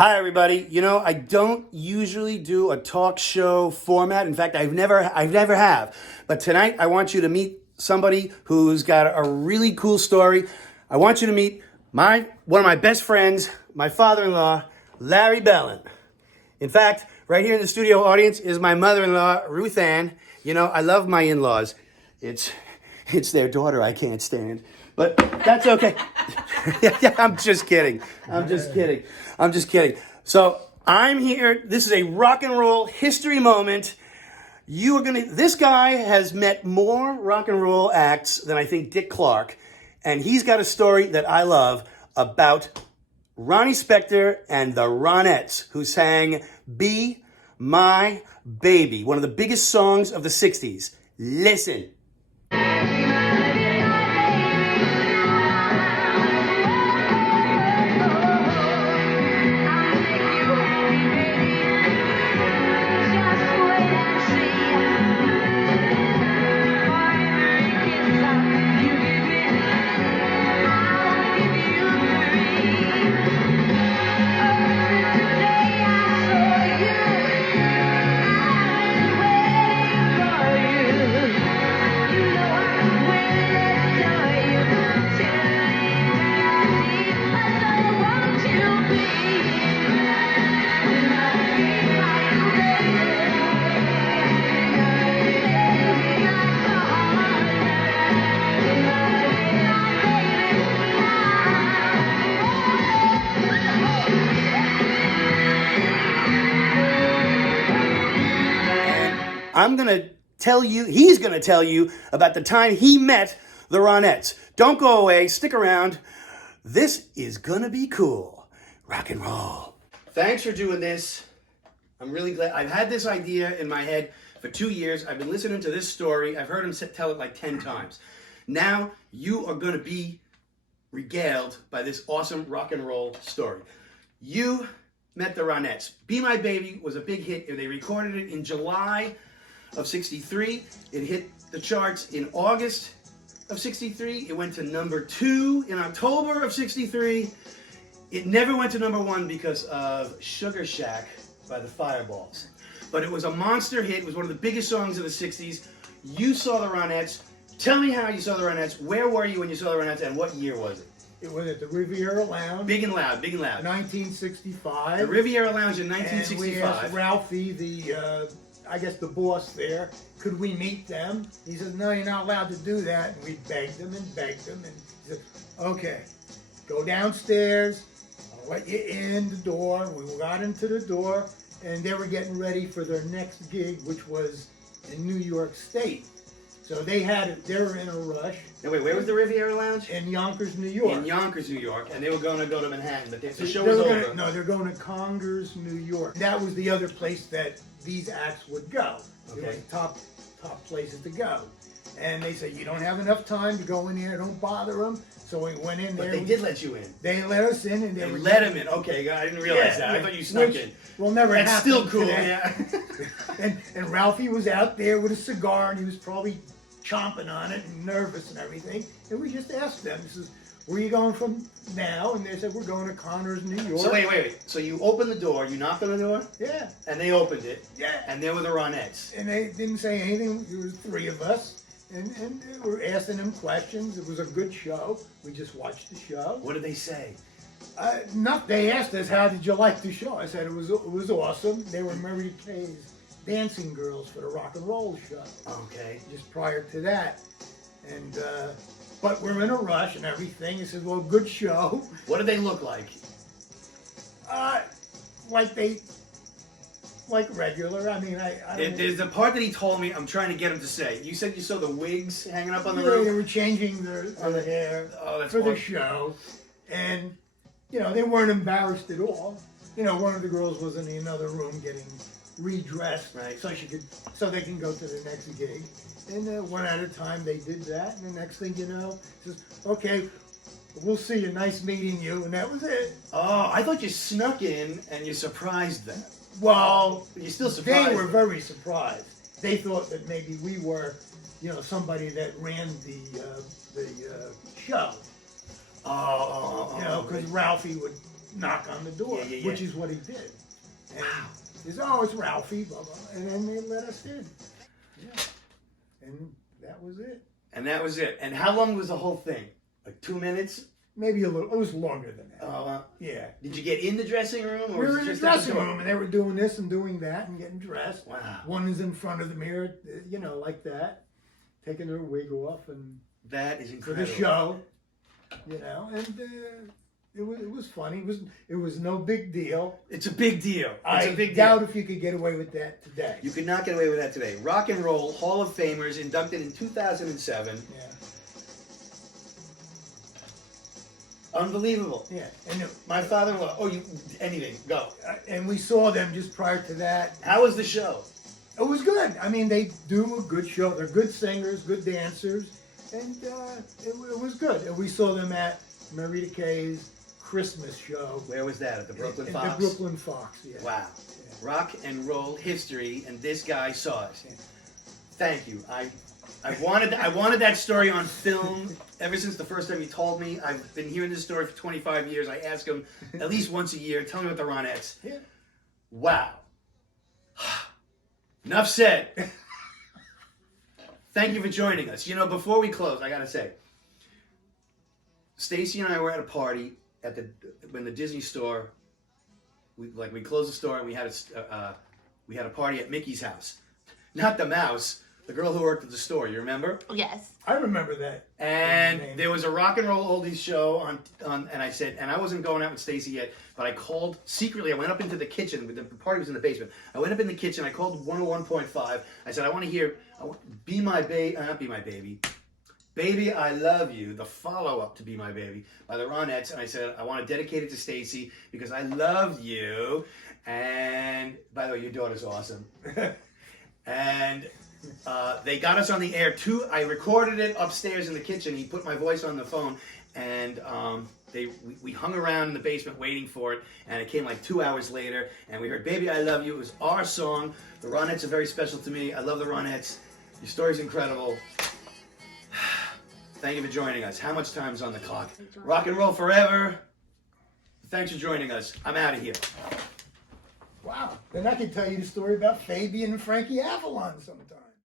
Hi, everybody. You know, I don't usually do a talk show format. In fact, I've never have. But tonight, I want you to meet somebody who's got a really cool story. I want you to meet one of my best friends, my father-in-law, Larry Bellin. In fact, right here in the studio audience is my mother-in-law, Ruth Ann. You know, I love my in-laws. It's their daughter I can't stand, but that's okay. Yeah, I'm just kidding. I'm just kidding. So I'm here. This is a rock and roll history moment. This guy has met more rock and roll acts than I think Dick Clark, and he's got a story that I love about Ronnie Spector and the Ronettes, who sang "Be My Baby," one of the biggest songs of the 60s. Listen. He's going to tell you about the time he met the Ronettes. Don't go away, stick around. This is going to be cool. Rock and roll. Thanks for doing this. I'm really glad. I've had this idea in my head for 2 years. I've been listening to this story. I've heard him tell it like 10 times. Now you are going to be regaled by this awesome rock and roll story. You met the Ronettes. Be My Baby was a big hit. They recorded it in July of 63. It hit the charts in August of 63. It went to number 2 in October of 63. It never went to number 1 because of Sugar Shack by the Fireballs. But it was a monster hit. It was one of the biggest songs of the 60s. You saw the Ronettes. Tell me how you saw the Ronettes. Where were you when you saw the Ronettes, and what year was it? It was at the Riviera Lounge. Big and loud, big and loud. 1965. The Riviera Lounge in 1965. And we asked Ralphie, the boss there, could we meet them? He said, no, you're not allowed to do that. And we begged him. And he said, okay, go downstairs. I'll let you in the door. We got into the door, and they were getting ready for their next gig, which was in New York State. So they were in a rush. Now wait, where was the Riviera Lounge? In Yonkers, New York. In Yonkers, New York, and they were going to go to Manhattan, but the show was over. No, they're going to Congers, New York. That was the other place that these acts would go. Okay. It was the top places to go. And they said, you don't have enough time to go in there, don't bother them. So we went in there. But they did let you in. They let us in. And they let him in. Okay, I didn't realize that. I thought you snuck in. Well, never That's happened still cool, today. yeah. and Ralphie was out there with a cigar, and he was probably chomping on it and nervous and everything. And we just asked them, he says, where are you going from now? And they said, we're going to Connors, New York. So wait. So you opened the door, you knocked on the door? Yeah. And they opened it? Yeah. And there were the Ronettes. And they didn't say anything. There were 3 of us. And we were asking them questions. It was a good show. We just watched the show. What did they say? They asked us, how did you like the show? I said it was awesome. They were Mary Kay's dancing girls for the rock and roll show. Okay. Just prior to that. And but we're in a rush and everything. He said, well, good show. What did they look like? Like regular. I mean, There's the part that he told me I'm trying to get him to say. You said you saw the wigs hanging up on the Yeah, roof? they were changing their hair for the show. And, they weren't embarrassed at all. One of the girls was in another room getting redressed, right, so they can go to the next gig. And one at a time they did that, and the next thing you know, says, okay, we'll see you, nice meeting you, and that was it. Oh, I thought you snuck in and you surprised them. Well, you're still surprised. They were very surprised. They thought that maybe we were, somebody that ran the show. Oh. Because Ralphie would knock on the door, Yeah. which is what he did. And he said, "Oh, it's Ralphie," blah blah, and then they let us in. Yeah, and that was it. And that was it. And how long was the whole thing? Like 2 minutes? Maybe a little. It was longer than that. Oh, Yeah. did you get in the dressing room? Or We was were it in the just at dressing door? room, and they were doing this and doing that and getting dressed. Wow. One is in front of the mirror, like that, taking her wig off and That is for incredible. the show, and it was funny. It was no big deal. It's a big deal. It's I a big doubt deal. if you could get away with that today. You could not get away with that today. Rock and Roll Hall of Famers inducted in 2007. Yeah, Unbelievable. yeah, and My father-in-law. Oh, anything? Go. and we saw them just prior to that. How was the show? It was good. I mean, they do a good show. They're good singers, good dancers, and it was good. And we saw them at Marita Kay's Christmas show. Where was that? At the Brooklyn At Fox? the Brooklyn Fox, yeah. Wow. Yeah. Rock and roll history, and this guy saw it. Thank you. I wanted that story on film ever since the first time you told me. I've been hearing this story for 25 years. I ask him at least once a year, tell me about the Ronettes. Yeah. Wow. Enough said. Thank you for joining us. Before we close, I gotta say, Stacy and I were at a party when the Disney store. We closed the store and we had a party at Mickey's house, not the mouse, the girl who worked at the store. You remember? Yes. I remember that. And there was a rock and roll oldies show on, and I said, and I wasn't going out with Stacy yet, but I called secretly. I went up into the kitchen. The party was in the basement. I went up in the kitchen. I called 101.5. I said, I want to hear "Be My Baby," not "Be My Baby." "Baby, I Love You," the follow-up to "Be My Baby" by the Ronettes. And I said, I want to dedicate it to Stacy because I love you. And by the way, your daughter's awesome. And they got us on the air too. I recorded it upstairs in the kitchen. He put my voice on the phone, and we hung around in the basement waiting for it. And it came like 2 hours later, and we heard "Baby, I Love You." It was our song. The Ronettes are very special to me. I love the Ronettes. Your story's incredible. Thank you for joining us. How much time's on the clock? Rock and roll forever. Thanks for joining us. I'm out of here. Wow. Then I can tell you the story about Fabian and Frankie Avalon sometime.